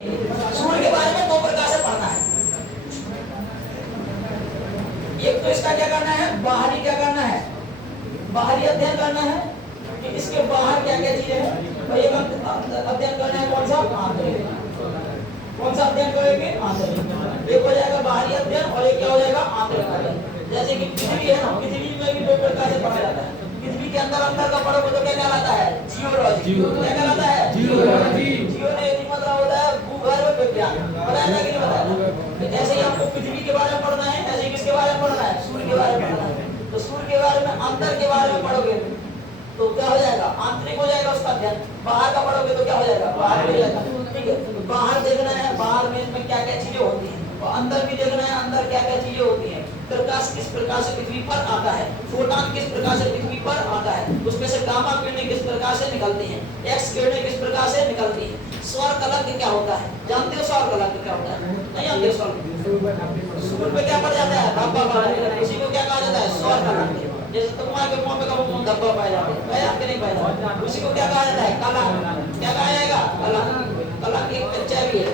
सूर्य के बारे में दो प्रकार से पढ़ना है। एक तो इसका क्या करना है, बाहरी क्या करना है, बाहरी अध्ययन करना है कि इसके बाहर क्या क्या चीजें हैं। और एक अध्ययन करना है कौन सा, आंतरिक। कौन सा अध्ययन करेंगे, आंतरिक। एक हो जाएगा बाहरी अध्ययन और एक क्या हो जाएगा, आंतरिक अध्ययन। जैसे कि पृथ्वी है ना, पृथ्वी में भी दो प्रकार से पढ़ा जाता है। पृथ्वी के अंदर का पढ़ोगे तो क्या कहलाता है, जियोलॉजी। क्या कहलाता है, जियोलॉजी। जियोलॉजी मतलब होता है भूगर्भ विज्ञान। पता है कि नहीं पता? जैसे ही आपको पृथ्वी के बारे में पढ़ना है, ऐसे ही किसके बारे में पढ़ना है, सूर्य के बारे में पढ़ना है। तो सूर्य के बारे में, अंतर के बारे में पढ़ोगे तो क्या हो जाएगा, आंतरिक हो जाएगा उसका अध्ययन। बाहर का पढ़ोगे तो क्या हो जाएगा, बाहर हो जाएगा। ठीक है, तो बाहर देखना है, बाहर में क्या क्या चीजें होती हैं, और अंदर भी देखना है, अंदर क्या क्या चीजें होती हैं। प्रकाश किस प्रकार से पृथ्वी पर आता है, फोटॉन किस प्रकार से पृथ्वी पर आता है, उसमें से गामा किरणें किस प्रकार से निकलती हैं, एक्स किरणें किस प्रकार से निकलती हैं। सौर कलंक क्या होता है, जानते हो सौर कलंक क्या होता है, नहीं जानते? सूर्य पे क्या पड़ जाता है, धब्बा पड़ जाता है, उसी को क्या कहा जाता है, सौर कलंक। जैसे तुम्हारे मुंह पे कभी धब्बा पाया जाता है, पाया जाते नहीं पाया जाता, उसी को क्या कहा जाता है, कलंक। क्या कहा जाएगा, कलंक। कलंक एक कच्चा भी है।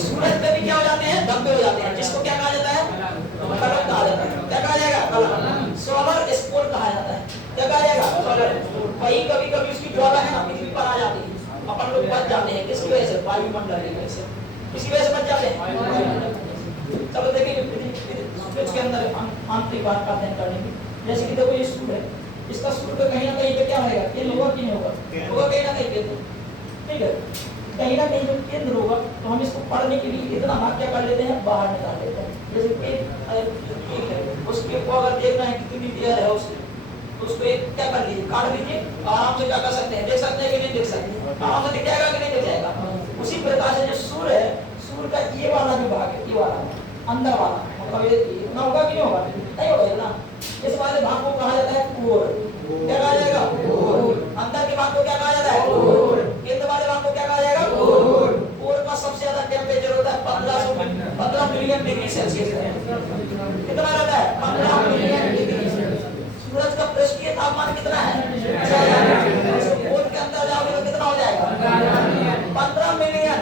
सूरज पे भी क्या हो जाते हैं, धब्बे हो जाते हैं, जिसको क्या कहा जाता है, कलंक कहा जाता है। क्या कहा जाएगा, कलंक। सोलर स्पोर्ट कहा जाता है। क्या कहा जाएगा, सोलर स्पोर्ट। वही कभी कभी उसकी ज्वाला है ना, पृथ्वी पर आ जाती है, अपन लोग बच जाते हैं। किसकी वजह से, वायुमंडल की वजह से। किसकी वजह से बच जाते हैं। चलो देखिए इसके अंदर आंतरिक बात का अध्ययन करने की। जैसे कि देखो ये सूर्य है, इसका सूर्य पे कहीं ना कहीं पे क्या होगा, केंद्र होगा कि नहीं होगा, होगा कहीं ना कहीं केंद्र। ठीक है, कहीं ना कहीं जो केंद्र होगा तो हम इसको पढ़ने के लिए इतना भाग क्या कर लेते हैं, बाहर निकाल लेते हैं। जैसे एक है, उसके को अगर देखना है कितनी लेयर है उसकी, तो उसको एक क्या कर लीजिए, काट लीजिए, आराम से क्या कर सकते हैं, देख सकते हैं कि नहीं देख सकते, आराम से दिख जाएगा कि नहीं दिख जाएगा। उसी प्रकार से जो सूर्य है, सूर्य का ये वाला जो भाग है, ये वाला अंदर वाला, मतलब इतना होगा कि नहीं होगा, नहीं होगा इतना। इस वाले भाग को कहा जाता है कोर। क्या कहा जाएगा, कोर। अंदर के भाग को क्या कहा जाता है, कोर। केंद्र वाले भाग को क्या कहा जाएगा, कोर। कोर का सबसे ज्यादा टेम्परेचर होता है 15 मिलियन डिग्री सेल्सियस। कितना रहता है, 15 मिलियन डिग्री। सूरज का पृष्ठीय तापमान कितना है, कोर के अंदर जाओगे तो कितना हो जाएगा, 15 मिलियन।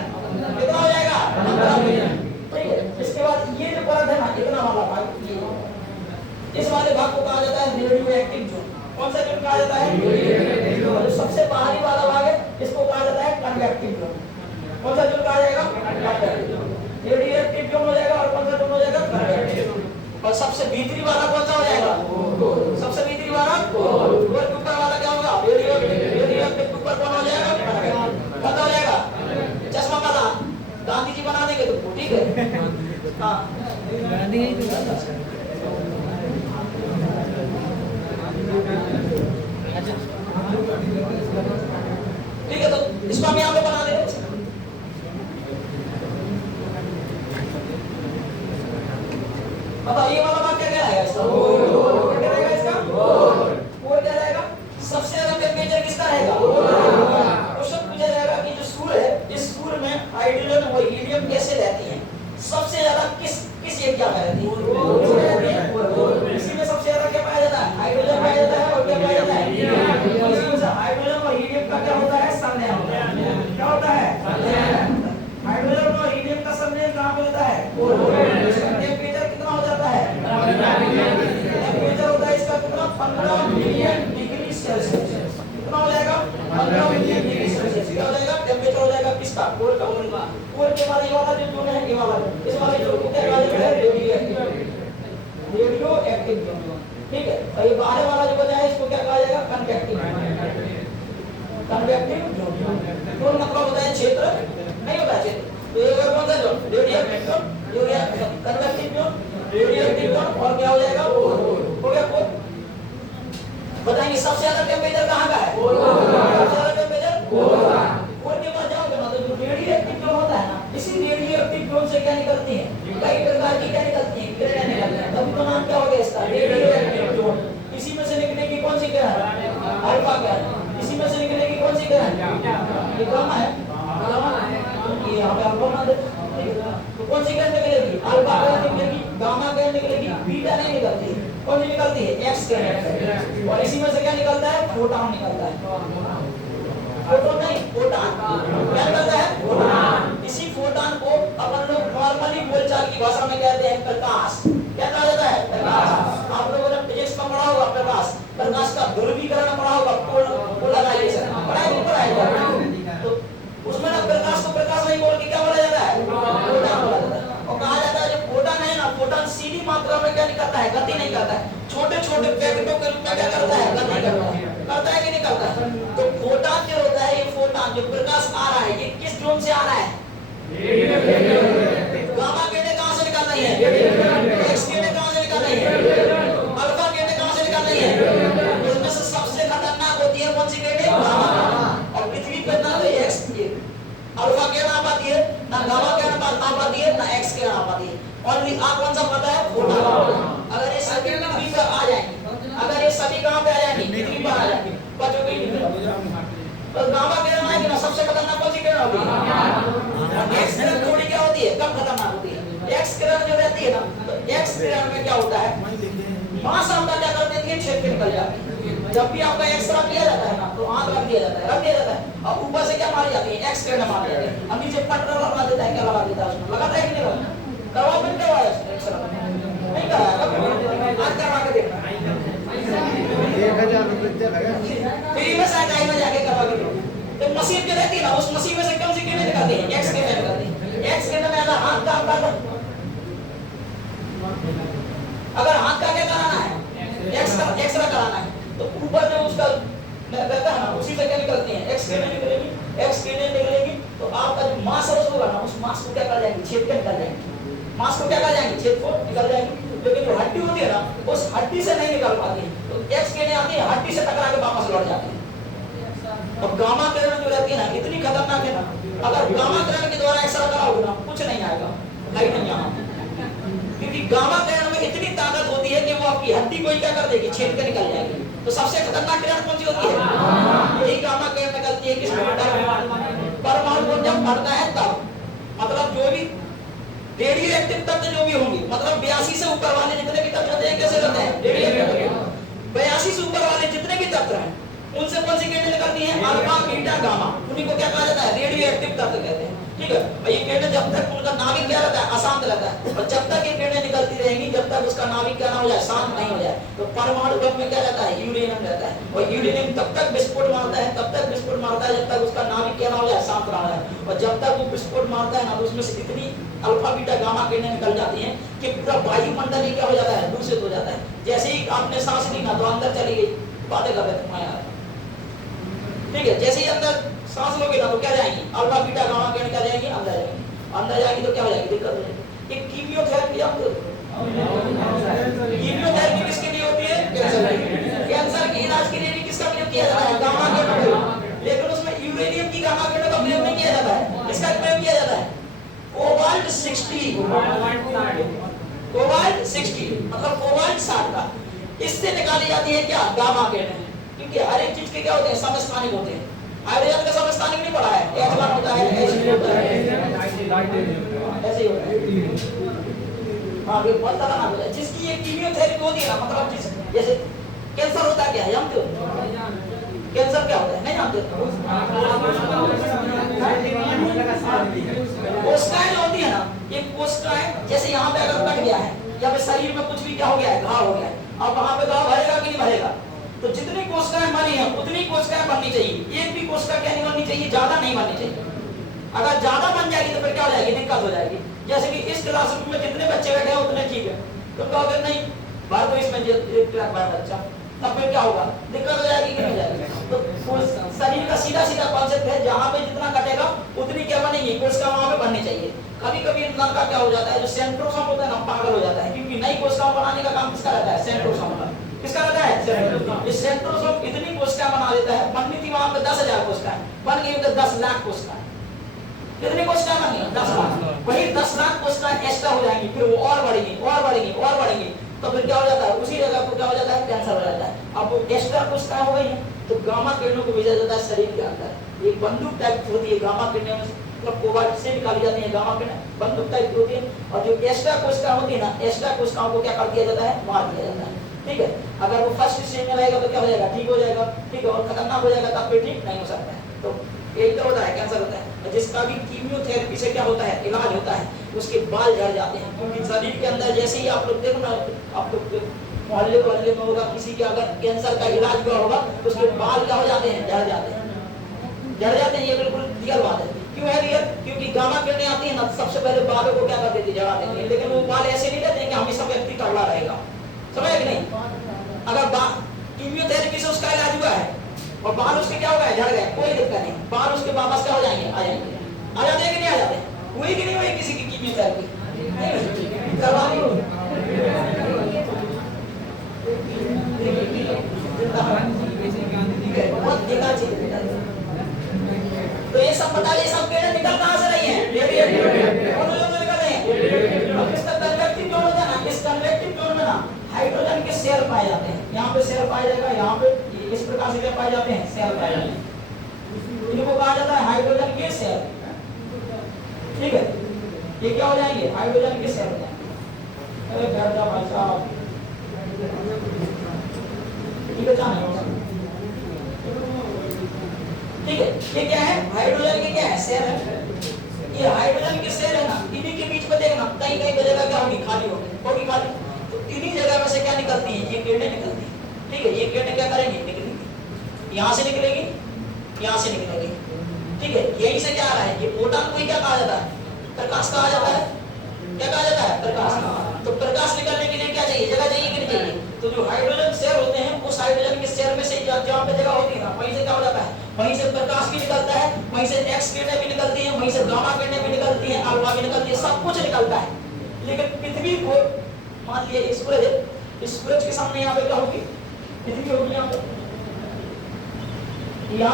कितना हो जाएगा, 15 मिलियन। ठीक है, इसके बाद ये जो परत है ना, इतना वाला भाग, इस वाले भाग को कहा जाता है रेडियो एक्टिव जोन। कौन सा जोन कहा जाता है, रेडियो। जो सबसे बाहरी वाला भाग है, इसको कहा जाता है कन्वेक्टिव जोन। कौन सा जोन कहा जाएगा, रेडियो एक्टिव जोन हो जाएगा। और कौन सा जोन हो जाएगा, कन्वेक्टिव। और सबसे भीतरी वाला कौन सा हो जाएगा, सबसे भीतरी वाला कोर। कोर के ऊपर वाला क्या होगा, रेडियो एक्टिव। के ऊपर कौन हो जाएगा, पता हो जाएगा, चश्मा वाला गांधी जी बना देंगे तुमको। ठीक है, हाँ ठीक है, तो इसको हम यहाँ पे बना देंगे। बताओ ये वाला बात क्या कहलाएगा, इसका क्या कहलाएगा, इसका कोर क्या रहेगा। सबसे ज्यादा टेम्परेचर किसका रहेगा, क्वेश्चन पूछा जाएगा कि जो सूर्य है, इस सूर्य में हाइड्रोजन और हीलियम कैसे रहती हैं, सबसे ज्यादा किस एरिया में रहती है। इसी में सबसे ज्यादा क्या पाया जाता है, हाइड्रोजन पाया जाता है। और क्या पाया जाता है, हाइड्रोजन और हीलियम का क्या होता है, संलयन होता है। क्या होता है, हाइड्रोजन और हीलियम का संलयन कहाँ पे होता है, टेम्परेचर कितना हो जाता है, टेम्परेचर होता है इसका कितना, 15 मिलियन डिग्री सेल्सियस। कितना हो जाएगा, 15 मिलियन डिग्री सेल्सियस। क्या हो जाएगा, टेम्परेचर हो जाएगा किसका, कोर का। कोर के बाद ये वाला जो जोन है, ये वाला, इस वाले जोन को क्या कहा जाता है, रेडियो एक्टिव जोन। ठीक है, और ये बाहर वाला जो बचा है, इसको क्या कहा जाएगा, कन्वेक्टिव जोन। जोन मतलब होता है क्षेत्र, नहीं होता है क्षेत्र। तो ये कौन सा zone, radio active zone, convective zone, radio active zone. और क्या हो जाएगा, हो गया कोर। बताएंगे सबसे ज्यादा टेम्परेचर कहाँ का है, सबसे ज्यादा टेम्परेचर कोर के पास जाओगे ना, तो जो रेडियो एक्टिव जोन होता है ना, इसी रेडियो एक्टिव जोन से क्या निकलती है, कई प्रकार की क्या निकलती है, किरणें निकलती हैं। तभी तो नाम क्या हो गया इसका, रेडियो एक्टिव जोन। इसी में से निकलेगी कौन सी किरण, अल्फा किरण। इसी में से निकलेगी कौन सी किरण, ये गामा है, ये यहाँ पे अल्फा मान देते हैं। तो कौन सी किरण निकलेगी, अल्फा किरण निकलेगी, गामा किरण निकलेगी, बीटा नहीं निकलती। कौन सी निकलती है, एक्स किरण। और इसी में से क्या निकलता है, फोटॉन निकलता है। क्या निकलता है? फोटॉन। इसी फोटॉन को अपन लोग नॉर्मली बोलचाल की भाषा में कहते हैं प्रकाश। क्या कहा जाता है? प्रकाश। आप लोगों ने फिजिक्स में पढ़ा होगा प्रकाश, प्रकाश का ध्रुवीकरण पढ़ा होगा, पोलराइजेशन पढ़ा है, नहीं पढ़ा है? तो उसमें ना प्रकाश को प्रकाश नहीं बोल के क्या बोला जाता है? फोटॉन बोला जाता है। और कहा जाता है जो फोटॉन है ना, फोटॉन सीधी मात्रा में क्या नहीं करता है? गति नहीं करता है। छोटे छोटे पैकेटों के रूप में क्या करता है? गति करता है। करता है कि नहीं करता है? तो फोटॉन जो होता है, ये फोटॉन जो प्रकाश आ रहा है, ये किस जोन से आ रहा है? गामा किरणें कहां से निकल रही है? एक्स किरणें कहां से निकल रही है? अल्फा किरणें कहां से निकल रही है? इसमें से सबसे खतरनाक होती है कौन सी किरणें? गामा। और पृथ्वी पे ना तो एक्स अल्फा किरण आ पाती है, ना गामा किरण आ पाती है, ना एक्स किरण आ पाती है। ओनली आ कौन सा पता है? फोटॉन। अगर ये सभी पृथ्वी पर आ जाएंगे, अगर ये सभी कहां पे आ जाएंगे? पृथ्वी पर आ जाएंगे, बचोगे तो गामा किरण आएगी ना, सबसे खतरनाक कौन सी किरण होती है? एक्स किरण थोड़ी क्या होती है? कम खतरनाक होती है। एक्स किरण जो रहती है ना, तो एक्स किरण में क्या होता है? मास आपका क्या कर देती है? छेद के निकल जाती है। जब भी आपका एक्सरा किया जाता है ना, तो आंख रख दिया जाता है, रख दिया जाता है, और ऊपर से क्या मारी जाती है? एक्स किरण मारी जाती है। अब नीचे पटरा लगा देता है, क्या लगा देता है उसमें? लगाता है कि नहीं लगाता? करवा में क्या हुआ एक्सरा? नहीं कराया, आज करवा के देखना। 1000 रुपये लगा फ्री में सैटाई में जाके करवा के देखो। तो मशीन जो रहती है ना, उस मशीन में से कौन सी किरणें निकलती है? एक्स किरणें निकलती है। एक्स किरण में अगर हाथ काम करता, अगर हाथ का क्या कराना है? एक्सरा कराना है, तो ऊपर जो उसका रहता है ना, उसी से क्या निकलती है? एक्स किरणें निकलेगी। एक्स किरणें निकलेगी तो आपका जो मास होगा ना, उस मास को क्या कर जाएंगे? छेद के निकल जाएंगे। मास को क्या कर जाएंगे? छेद को निकल जाएंगे। लेकिन जो हड्डी होती है ना, उस हड्डी से नहीं निकल पाती, तो एक्स किरणें आती है, हड्डी से टकरा के वापस लौट जाती है। और गामा किरण जो रहती है ना, इतनी खतरनाक है ना, अगर गामा किरण के द्वारा एक्सरा कराओगे ना, कुछ नहीं आएगा, कहीं नहीं आना। क्योंकि गामा किरण में इतनी ताकत होती है कि वो आपकी हड्डी को ही क्या कर देगी? छेद के निकल जाएगी। तो सबसे खतरनाक किरण कौन सी होती है? यही गामा किरण निकलती है। किसमें? परमाणु को जब बढ़ता है तब, मतलब जो भी रेडियो एक्टिव तत्व जो भी होंगे, मतलब 82 से ऊपर वाले जितने भी तत्व होते हैं, कैसे होते हैं? Radio active. 82 से ऊपर वाले जितने भी तत्व हैं, उनसे कौन सी किरणें निकलती हैं? Alpha, beta, gamma. उन्हीं को क्या कहा जाता है? रेडियो एक्टिव तत्व कहते हैं। ठीक है। और ये किरणें जब तक उनका नाभिक क्या रहता है? अशांत रहता है, और जब तक ये किरणें निकलती रहेंगी, जब तक उसका नाभिक क्या ना हो जाए? शांत नहीं हो जाए। तो परमाणु बम में क्या रहता है? यूरेनियम रहता है, और यूरेनियम तब तक विस्फोट मारता है, तब तक विस्फोट मारता है जब तक उसका नाभिक क्या ना हो जाए? शांत ना हो जाए। और जब तक वो विस्फोट मारता है ना, तो उसमें से इतनी अल्फा, बीटा, गामा किरणें निकल जाती हैं कि पूरा वायुमंडल ही क्या हो जाता है? दूषित हो जाता है। जैसे ही आपने सांस ली ना, तो अंदर चली गई, बातें कर रहे थे यार, ठीक है। जैसे ही अंदर सांस लोगे ना, तो क्या जाएंगी? अल्फा, बीटा, गामा किरणें क्या जाएंगी? अंदर जाएंगी। अंदर जाएगी तो क्या हो जाएगी? दिक्कत हो जाएगी। ये कीमियोथेरेपी आपको, कीमियोथेरेपी किसके लिए होती है? कैंसर के। कैंसर के इलाज के लिए भी किसका प्रयोग किया जाता है? गामा किरणें। लेकिन उसमें यूरेनियम की गामा किरणों का प्रयोग नहीं किया जाता है। किसका प्रयोग किया जाता है? कोबाल्ट 60, कोबाल्ट 60 मतलब कोबाल्ट 60 का। इससे निकाली जाती है क्या? गामा किरणें। क्योंकि हर एक चीज के क्या होते हैं? समस्थानिक होते हैं। हाइड्रोजन का समस्थानिक नहीं पढ़ा है? H1 होता है, H2 होता है, ऐसे ही होता है। हाँ, ये बहुत खतरनाक होता है। जिसकी ये कीमियोथेरेपी होती है ना, मतलब जिस जैसे कैंसर होता है, क्या है जानते हो? कैंसर क्या होता है? नहीं जानते? कोशिकाएं जो होती है ना, ये कोशिकाएं जैसे यहाँ पे अगर कट गया है, या फिर शरीर में कुछ भी क्या हो गया है? घाव हो गया है। अब वहां पे घाव भरेगा कि नहीं भरेगा? तो जितनी कोशिकाएं बनी है, उतनी कोशिकाएं बननी चाहिए। एक भी कोशिका क्या नहीं बननी चाहिए? ज्यादा नहीं बननी चाहिए। अगर ज्यादा बन जाएगी तो फिर क्या हो जाएगी? दिक्कत हो जाएगी। जैसे कि इस क्लासरूम में जितने बच्चे बैठे हैं उतने ठीक है, तो कहोगे नहीं बाहर तो इसमें बच्चा, तब फिर क्या होगा? दिक्कत हो जाएगी कि नहीं जाएगी? तो शरीर का सीधा सीधा कॉन्सेप्ट है, जहाँ पे जितना कटेगा उतनी क्या बनेगी? कोशिका वहां पे बननी चाहिए। कभी कभी लड़का क्या हो जाता है, जो सेंट्रोसोम होता है ना, पागल हो जाता है, क्योंकि नई कोशिकाओं बनाने का काम किसका रहता है? सेंट्रोसोम का। किसका रहता है? सेंट्रोसोम। इस सेंट्रोसोम इतनी कोशिका बना देता है, बननी थी वहां पे 10,000 कोशिकाएं, बन गई तो 10 लाख कोशिकाएं। कितनी कोशिकाएं बन गई? 10 लाख। वही 10 लाख कोशिकाएं एक्स्ट्रा हो जाएंगी, फिर वो और बढ़ेंगी और बढ़ेंगी और बढ़ेंगी, तो फिर क्या हो जाता है? उसी जगह पर क्या हो जाता है? कैंसर हो जाता है। अब वो एक्स्ट्रा कोशिकाएं हो गई है, तो गामा किरणों को भेजा जाता है शरीर के अंदर। एक बंदूक टाइप होती है गामा किरणें, मतलब कोबाल्ट से निकाली जाती है गामा किरणें, बंदूक टाइप होती है। और जो एक्स्ट्रा कोशिकाएं होती है ना, एक्स्ट्रा कोशिकाओं को क्या कर दिया जाता है? मार दिया जाता है। ठीक है। अगर वो फर्स्ट स्टेज में रहेगा तो क्या हो जाएगा? ठीक हो जाएगा। ठीक है। और खतरनाक हो जाएगा तब फिर ठीक नहीं हो सकता है। तो यही तो होता है कैंसर। इसका भी कीमियोथेरेपी से क्या होता है, इलाज होता है, उसके बाल झड़ जाते हैं। क्योंकि शरीर के अंदर जैसे ही आप लोग देखो ना, आप लोग मोहल्ले में होगा किसी के अगर कैंसर का इलाज हुआ होगा तो उसके बाल क्या हो जाते हैं, झड़ जाते हैं, झड़ जाते हैं। ये बिल्कुल रियल बात है। क्यों है रियल? क्योंकि गामा किरणें आती है ना, सबसे पहले बालों को क्या कर देती है, जला देती है। लेकिन वो बाल ऐसे नहीं रहते हैं कि हमेशा व्यक्ति टल्ला रहेगा, समझ कि नहीं। अगर कीमियोथेरेपी से उसका इलाज हुआ है और बाल उसके क्या हो गए, झड़ गए, कोई दिक्कत नहीं, बाल उसके वापस क्या हो जाएंगे, आ जाएंगे। आ जाते हैं कि नहीं आ जाते? हुई कि नहीं हुई किसी की कीमियोथेरेपी? करवानी हो बहुत देखा चाहिए। तो ये सब बता, ये सब किरणें निकल कहां से रही हैं? कौन से निकल रहे हैं? अब इसका कन्वेक्टिव जोन होता है ना, इस कन्वेक्टिव जोन में ना हाइड्रोजन के शेल पाए जाते हैं। यहाँ पे शेल पाया जाएगा, यहाँ पे इस प्रकार से क्या पाए जाते हैं, शेल पाए जाते हैं। इनको कहा जाता है हाइड्रोजन के शेल, ठीक है। ये क्या हो जाएंगे, हाइड्रोजन के शेल हो जाएंगे। अरे बैठ जाओ भाई साहब, ठीक है, ठीक है। ये क्या है, हाइड्रोजन के क्या है, शेल है। ये हाइड्रोजन के शेल है ना, इन्हीं के बीच में देखना कहीं कहीं जगह क्या होगी, खाली होगी खाली। तो इन्हीं जगह में से क्या निकलती है, ये किरणें निकलती है, ठीक है। ये किरणें क्या करेंगी, निकलेंगी, यहाँ से निकलेगी, यहाँ से निकलेगी, ठीक है। यहीं से क्या आ रहा है, ये फोटॉन को क्या कहा जाता है, प्रकाश कहा जाता है। क्या कहा जाता है, प्रकाश। तो प्रकाश निकलने के लिए क्या चाहिए, जगह चाहिए कि नहीं चाहिए? तो जो हाइड्रोजन शेल होते हैं, उस हाइड्रोजन के शेल में से जहाँ पे जगह होती है ना, वहीं से क्या हो जाता है, वहीं से प्रकाश भी निकलता है, वहीं से एक्स किरणें भी निकलती हैं, वहीं से गामा किरणें भी निकलती हैं, अल्फा भी निकलती है, सब कुछ निकलता है। लेकिन पृथ्वी को मान लिया एक सूरज है, इस सूरज के सामने यहाँ पे क्या होगी, पृथ्वी होगी। यहाँ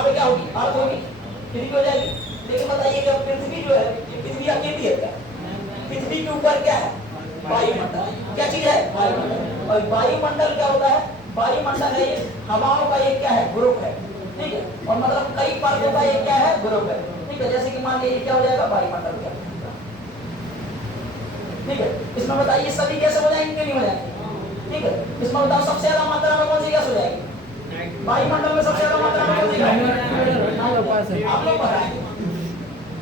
पे क्या होगी, अर्थ होगी, पृथ्वी हो जाएगी। लेकिन बताइए कि पृथ्वी जो है, पृथ्वी अकेली है क्या? पृथ्वी के ऊपर क्या है, वायुमंडल। क्या चीज है, वायुमंडल। और वायुमंडल क्या होता है, वायुमंडल है ये हवाओं का एक क्या है, ग्रुप है, ठीक है। और मतलब कई परतों का एक क्या है, ग्रुप है, ठीक है। जैसे कि मान लीजिए क्या हो जाएगा, वायुमंडल क्या, ठीक है। इसमें बताइए सभी कैसे हो जाएंगे, नहीं हो जाएंगे, ठीक है। इसमें बताओ सबसे ज्यादा मात्रा में कौन सी गैस हो जाएगी, वायुमंडल में सबसे ज्यादा मात्रा में कौन सी गैस? आप लोग बताएंगे।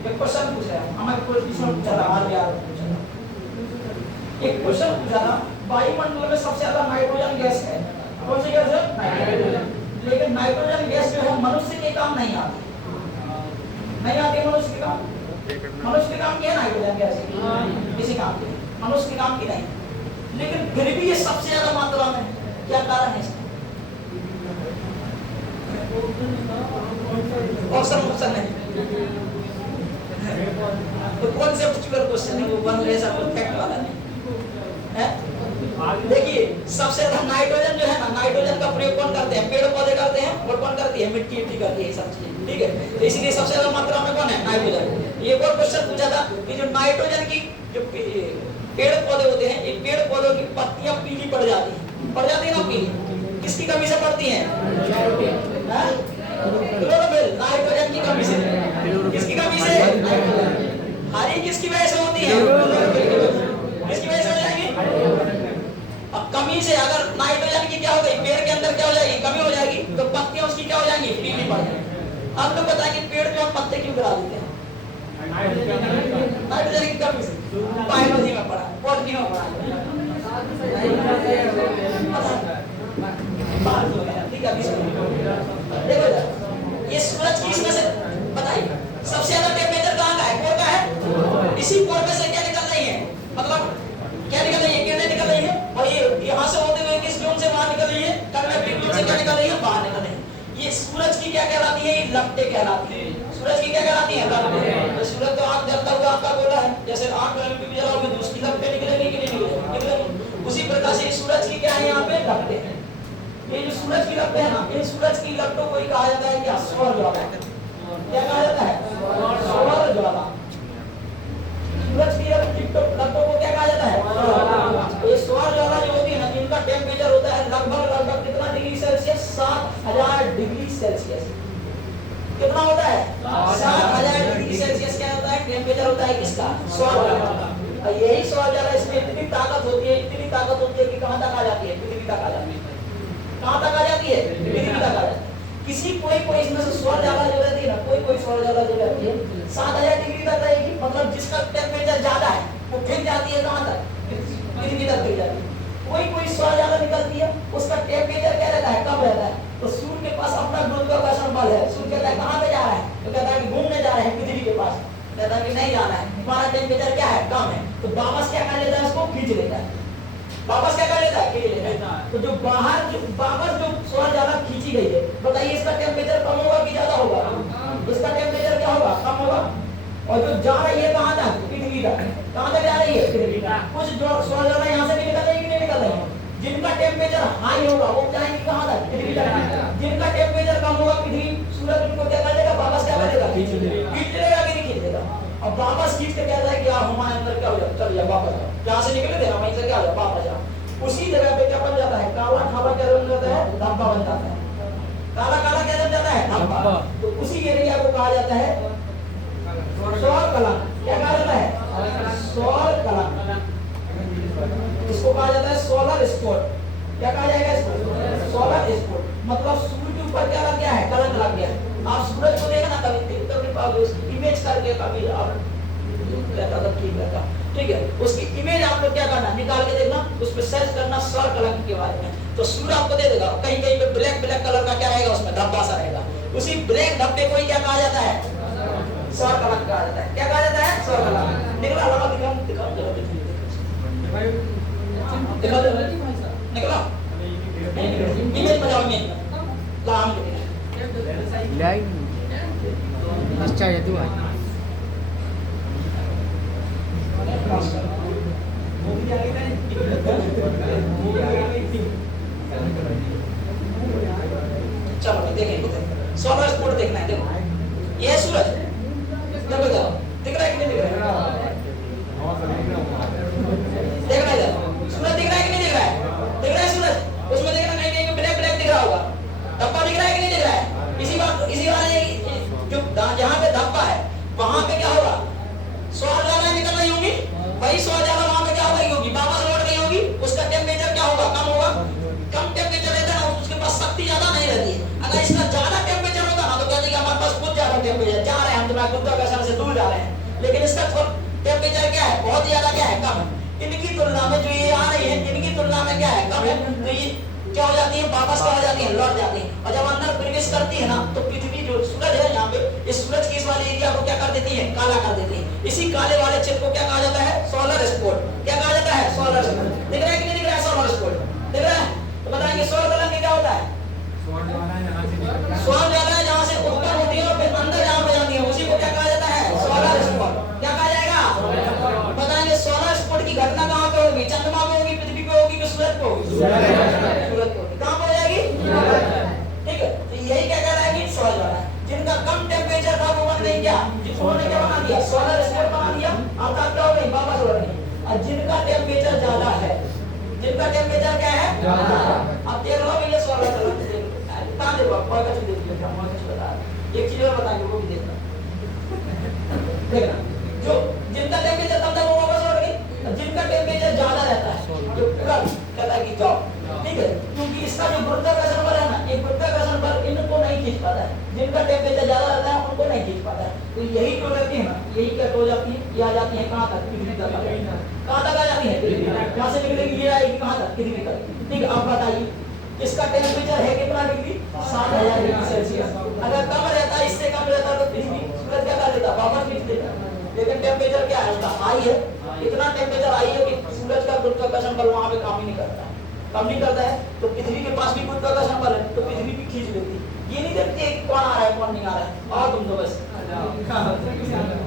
एक क्वेश्चन पूछ रहे हैं, हमारे क्वेश्चन पूछा था, आज यार एक क्वेश्चन पूछा था, वायुमंडल में सबसे ज्यादा नाइट्रोजन गैस है, कौन सी गैस है, नाइट्रोजन। लेकिन नाइट्रोजन गैस जो है मनुष्य के काम नहीं आती, नहीं आती मनुष्य के काम। मनुष्य के काम की है नाइट्रोजन गैस, किसी काम की, मनुष्य के काम की नहीं। लेकिन फिर भी ये सबसे ज्यादा मात्रा में, क्या कारण है इसका? ऑप्शन नहीं, तो कौन से क्वेश्चन है वो, वन ऐसा कोई फैक्ट वाला नहीं है। देखिए सबसे ज्यादा नाइट्रोजन जो है ना, नाइट्रोजन का प्रयोग कौन करते हैं, पेड़ पौधे करते हैं, और कौन करती है, मिट्टी करती है, ये सब चीजें, ठीक है। तो इसीलिए सबसे ज्यादा मात्रा में कौन है, नाइट्रोजन। एक और क्वेश्चन पूछा था कि जो नाइट्रोजन की जो पेड़ पौधे होते हैं, ये पेड़ पौधों की पत्तियां पीली पड़ जाती है ना, पीली किसकी कमी से पड़ती है, नाइट्रोजन की कमी से। किसकी कमी से, हरी किसकी वजह से होती है, किसकी वजह से हो जाएगी। अब कमी से अगर नाइट्रोजन की क्या हो गई, पेड़ के अंदर क्या हो जाएगी, कमी हो जाएगी, तो पत्तियां उसकी क्या हो जाएंगी, पीली पड़ जाएंगी। अब तो बताएंगे पेड़ पे हम पत्ते क्यों गिरा देते हैं, नाइट्रोजन की कमी से। बायोलॉजी में पढ़ा, बॉटनी में पढ़ा, ठीक है। देखो ये सूरज की इसमें से बताइए सबसे ज्यादा टेम्परेचर कहाँ का है, कोर का है। इसी कोर में से क्या निकल रही है, मतलब क्या निकल रही है, किरणें निकल रही है। और ये यहाँ से होते हुए किस जोन से बाहर निकल रही है, कन्वेक्टिव जोन से क्या निकल रही है, बाहर निकल रही है। ये सूरज की क्या कहलाती है, ये लपटें कहलाती है। सूरज की क्या कहलाती है, लपटें। तो सूरज तो आग जलता हुआ आपका गोला है, जैसे आग में जलाओगे तो उसकी लपटें निकलेंगी कि नहीं निकलेंगी। उसी प्रकार से सूरज की क्या है, यहाँ पे लपटें हैं। ये जो सूरज की लपटें है ना, इन सूरज की लपटों को ही कहा जाता है क्या, सौर ज्वाला। क्या कहा जाता है, सौर ज्वाला। सूरज की लपटों को क्या कहा जाता है, ये सौर ज्वाला जो होती है ना, इनका टेम्परेचर होता है लगभग कितना डिग्री सेल्सियस, 7000 डिग्री सेल्सियस। कितना होता है, 7000 डिग्री सेल्सियस क्या होता है, टेम्परेचर होता है किसका, सौर ज्वाला। यही सौर ज्वाला, इसमें इतनी ताकत होती है कि कहां तक आ जाती है, पृथ्वी तक आ जाती है। कहां तक आ जाती है, पृथ्वी तक आ जाती है। किसी कोई इसमें से सौर ज्वाला जो रहती है ना, कोई सौर ज्वाला जो रहती सकती है, 7000 डिग्री तक रहेगी। मतलब जिसका टेम्परेचर ज्यादा है वो फिर जाती है कहाँ तक, पृथ्वी तक फिर जाती है। कोई सौर ज्यादा निकलती है, उसका टेम्परेचर क्या रहता है, कम रहता है। तो सूर्य के पास अपना गुरुत्वाकर्षण बल है, सूर्य कहता है कहाँ पे जा रहा है, तो कहता है कि घूमने जा रहे हैं पृथ्वी के पास, कहता है कि नहीं जाना है, हमारा टेम्परेचर क्या है, कम है। तो वापस क्या कर लेता है, उसको खींच लेता है, वापस क्या कर लेता है, खींच लेता है। तो जो वापस जो सौर ज्यादा खींची गई है, बताइए इसका टेम्परेचर कम होगा कि ज्यादा होगा, इसका टेम्परेचर क्या होगा, कम होगा। और जो जा रही है कहाँ तक, पृथ्वी तक, कहाँ तक जा रही है, पृथ्वी तक। कुछ जो सौर ज्यादा यहाँ से भी निकल रही है कि नहीं निकल रही है, जिनका टेम्परेचर हाई होगा वो जाएंगे कहाँ तक, पृथ्वी तक। जिनका टेम्परेचर कम होगा, पृथ्वी सूरज उनको क्या कर देगा, वापस क्या करेगा, खींच लेगा कि नहीं खींच लेगा। अब वापस खींच के कहता है कि आप हमारे अंदर क्या हो जाओ, चल जाओ वापस आओ, जहाँ से निकले थे ना वहीं से क्या हो जाओ, वापस जाओ। उसी जगह पे क्या बन जाता है, काला काला क्या बन जाता है, धब्बा बन जाता है। काला काला क्या बन जाता है, धब्बा। तो उसी एरिया को कहा जाता है सौर कलंक। क्या कहा जाता है, सौर कलंक। इसको कहा जाता है सोलर स्पॉट। क्या कहा जाएगा इसको, सोलर स्पॉट। मतलब सूर्य के ऊपर क्या लग गया है, कलंक लग गया है। आप सूरज को देखना कभी उसकी इमेज करके, कभी आप रहता था ठीक रहता, ठीक है, उसकी इमेज आप लोग क्या करना, निकाल के देखना, उस पर सर्च करना सौर कलंक के बारे में। तो सूर्य आपको दे देगा, कहीं कहीं पे ब्लैक ब्लैक कलर का क्या रहेगा, उसमें धब्बा सा रहेगा। उसी ब्लैक धब्बे को ही क्या कहा जाता है, सौर कलंक कहा जाता है। क्या कहा जाता है, सौर कलंक। निकला लगा, दिखाओ दिखाओ जरा, निकला इमेज बनाओ, इमेज काम अच्छा है तू चलो देखेंगे, सोलर स्पॉट देखना है। देखो ये सूरज, देखो जाओ, दिख रहा है कि नहीं दिख रहा है, देखना है सूरज दिख रहा है कि नहीं दिख रहा है, दिख रहा है सूरज। उसमें देखना कहीं कहीं ब्लैक ब्लैक दिख रहा होगा, धब्बा दिख रहा है कि नहीं दिख रहा है। इसी वाले जो जहाँ पे धब्बा है वहां पे क्या होगा, सौर ज्यादा निकल रही होगी, वही सौर ज्यादा वहां पे क्या हो गई होगी, वापस लौट गई होगी। उसका टेम्परेचर क्या होगा, कम होगा। कम टेम्परेचर रहता है ना, उसके पास शक्ति ज्यादा नहीं रहती है। अगर इसका ज्यादा टेम्परेचर होता ना तो कहते कि हमारे पास बहुत ज्यादा टेम्परेचर, जा रहे हैं हम तुम्हारे गुरुत्वाकर्षण से दूर जा रहे हैं। लेकिन इसका टेम्परेचर क्या है, बहुत ज्यादा क्या है, कम है। इनकी तुलना में जो ये आ रही है, इनकी तुलना में क्या है, कम है। तो ये क्या हो जाती है, वापस क्या हो जाती है, लौट जाती है। और जब अंदर प्रवेश करती है ना, तो पृथ्वी जो सूरज है यहाँ पे, इस सूरज की इस वाले एरिया को क्या कर देती है, काला कर देती है। इसी काले वाले क्षेत्र को क्या कहा जाता है, सोलर स्पॉट। क्या कहा जाता है, सोलर स्पॉट। दिख रहा है कि नहीं दिख रहा है, सोलर स्पॉट दिख रहा है। तो बताएंगे सौर कलंक क्या होता है, सौर ज्यादा है जहाँ से उत्पन्न होती है और फिर अंदर जहाँ पे जाती है, उसी को क्या कहा जाता है, सोलर स्पॉट। क्या कहा जाएगा, बताएंगे सोलर स्पॉट की घटना कहाँ पे होगी, चंद्रमा पे होगी, पृथ्वी पे होगी कि सूरज पे होगी, सूरज पे। कहाँ पे हो जाएगी, ठीक है। तो यही क्या कह रहा है कि सौर ज्यादा है। जिनका कम टेम्परेचर था वो बन गई क्या, उन्होंने क्या बना दिया, सोलर स्पॉट बना दिया, अर्थात क्या हो गई, वापस लौट गई। और जिनका टेम्परेचर ज्यादा है, जिनका टेम्परेचर क्या है, अब देख लो भैया सोलर कलंक कहाँ देखो, और कुछ देख लीजिए, हम कुछ बता एक चीज और बताएंगे, वो भी देखना देखना। जो जिनका टेम्परेचर कम था वो वापस लौट गई, जिनका टेम्परेचर ज्यादा रहता है जो पूरा कहता है कि जाओ, ठीक है। क्योंकि इसका जो गुरुत्वाकर्षण बल है ना, एक गुरुत्वाकर्षण बल इनको नहीं खींच पाता है, जिनका टेम्परेचर ज्यादा रहता है उनको नहीं खींच पाता है। तो यही जो रहती है ना, यही क्या हो जाती है, ये आ जाती है कहाँ तक, पृथ्वी तक। कहाँ तक आ जाती है, कहाँ से निकलेगी, ये आएगी कहाँ तक, पृथ्वी तक, ठीक है। अब बताइए इसका टेम्परेचर है कितना डिग्री, 7000 डिग्री सेल्सियस। अगर कम रहता, इससे कम रहता तो पृथ्वी सूरज क्या कर देता, वापस खींच देता। लेकिन टेम्परेचर क्या है उसका, हाई है, इतना टेम्परेचर हाई है कि सूरज का गुरुत्वाकर्षण बल वहां पे काम ही नहीं करता है, काम नहीं करता है। तो पृथ्वी के पास भी गुरुत्वाकर्षण बल है, तो पृथ्वी भी खींच लेती है। ये नहीं देखती कौन आ रहा है कौन नहीं आ रहा है, और तुम तो बस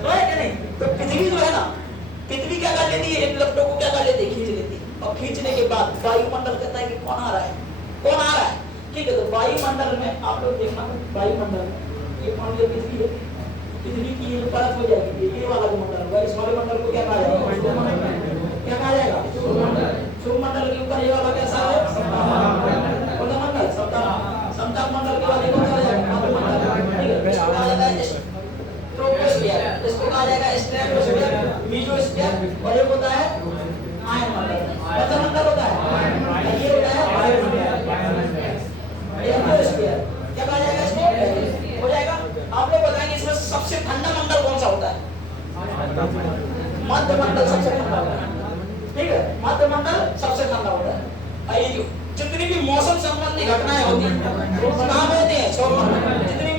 तो है कि नहीं। तो पृथ्वी जो है ना, पृथ्वी क्या कर लेती है, इन लपटों को क्या कर लेती है, खींच लेती है। और खींचने के बाद वायुमंडल कहता है कि कौन आ रहा है, कौन आ रहा है, ठीक है। तो वायुमंडल में आप लोग देखना, वायुमंडल ये मान लीजिए पृथ्वी है, पृथ्वी की ये परत हो जाएगी, ये वाला जो मंडल होगा, इस वाले मंडल को क्या कहा जाएगा, क्या कहा जाएगा, सूर्यमंडल के ऊपर ये वाला कैसा है, कौन मंडल, समताप मंडल के वाले को कहा जाएगा मंडल, ठीक है। इसको कहा जाता है ट्रोपोस्फियर, इसको कहा जाएगा स्ट्रेटोस्फियर, मेसोस्फियर, और एक होता है आयन मंडल। कौन मंडल होता है, ये होता है एटमॉस्फेयर। क्या कहा जाएगा इसको, हो जाएगा। आप लोग बताएंगे इसमें सबसे ठंडा मंडल मध्य मंडल सबसे ठंडा होता है, ठीक है, मध्य मंडल सबसे ठंडा होता है। जितनी भी मौसम संबंधी घटनाएं होती हैं वो कहाँ पे होती हैं? सौर मंडल। जितनी